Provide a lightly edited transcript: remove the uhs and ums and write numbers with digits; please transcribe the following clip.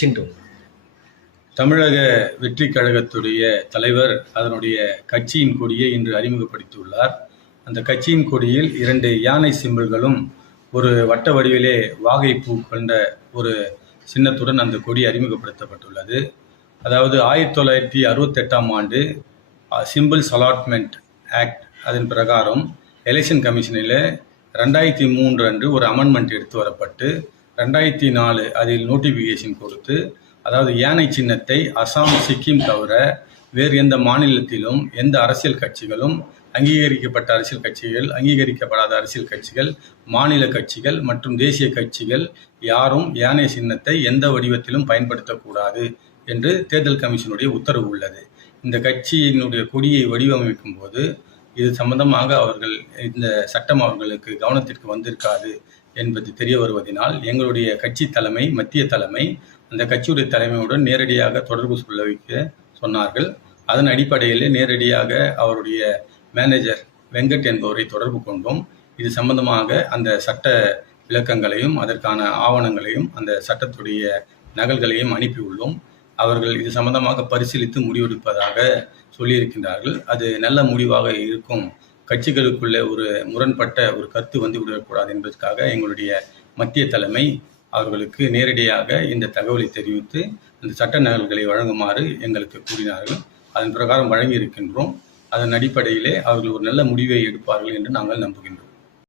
சிண்டு. தமிழக வெற்றி கழகத்துடைய தலைவர் அதனுடைய கட்சியின் கொடியை இன்று அறிமுகப்படுத்தியுள்ளார். அந்த கட்சியின் கொடியில் 2 யானை சிம்பிள்களும் ஒரு வட்ட வடிவிலே வாகைப்பூ கொண்ட ஒரு சின்னத்துடன் அந்த கொடி அறிமுகப்படுத்தப்பட்டுள்ளது. அதாவது 1968ஆம் ஆண்டு சிம்பிள்ஸ் அலாட்மெண்ட் ஆக்ட் அதன் பிரகாரம் எலெக்ஷன் கமிஷனில் 2003 அன்று ஒரு அமெண்ட்மெண்ட் எடுத்து வரப்பட்டு 2004 அதில் நோட்டிஃபிகேஷன் கொடுத்து, அதாவது யானை சின்னத்தை அசாம், சிக்கிம் தவிர வேறு எந்த மாநிலத்திலும் எந்த அரசியல் கட்சிகளும், அங்கீகரிக்கப்பட்ட அரசியல் கட்சிகள், அங்கீகரிக்கப்படாத அரசியல் கட்சிகள், மாநில கட்சிகள் மற்றும் தேசிய கட்சிகள் யாரும் யானை சின்னத்தை எந்த வடிவத்திலும் பயன்படுத்தக்கூடாது என்று தேர்தல் கமிஷனுடைய உத்தரவு உள்ளது. இந்த கட்சியினுடைய கொடியை வடிவமைக்கும் போது இது சம்பந்தமாக இந்த சட்டம் அவர்களுக்கு கவனத்திற்கு வந்திருக்காது என்பது தெரிய வருவதனால் எங்களுடைய கட்சி தலைமை, மத்திய தலைமை அந்த கட்சியுடைய தலைமையுடன் நேரடியாக தொடர்பு சொல்ல வைக்க சொன்னார்கள். அதன் அடிப்படையில் நேரடியாக அவருடைய மேனேஜர் வெங்கட் என்பவரை தொடர்பு கொண்டோம். இது சம்பந்தமாக அந்த சட்ட விளக்கங்களையும் அதற்கான ஆவணங்களையும் அந்த சட்டத்துடைய நகல்களையும் அனுப்பியுள்ளோம். அவர்கள் இது சம்பந்தமாக பரிசீலித்து முடிவெடுப்பதாக சொல்லியிருக்கின்றார்கள். அது நல்ல முடிவாக இருக்கும். கட்சிகளுக்குள்ளே ஒரு முரண்பட்ட ஒரு கருத்து வந்து விடக்கூடாது என்பதற்காக எங்களுடைய மத்திய தலைமை அவர்களுக்கு நேரடியாக இந்த தகவலை தெரிவித்து அந்த சட்ட நகல்களை வழங்குமாறு எங்களுக்கு கூறினார்கள். அதன் பிரகாரம் வழங்கி இருக்கின்றோம். அதன் அடிப்படையிலே அவர்கள் ஒரு நல்ல முடிவை எடுப்பார்கள் என்று நாங்கள் நம்புகின்றோம்.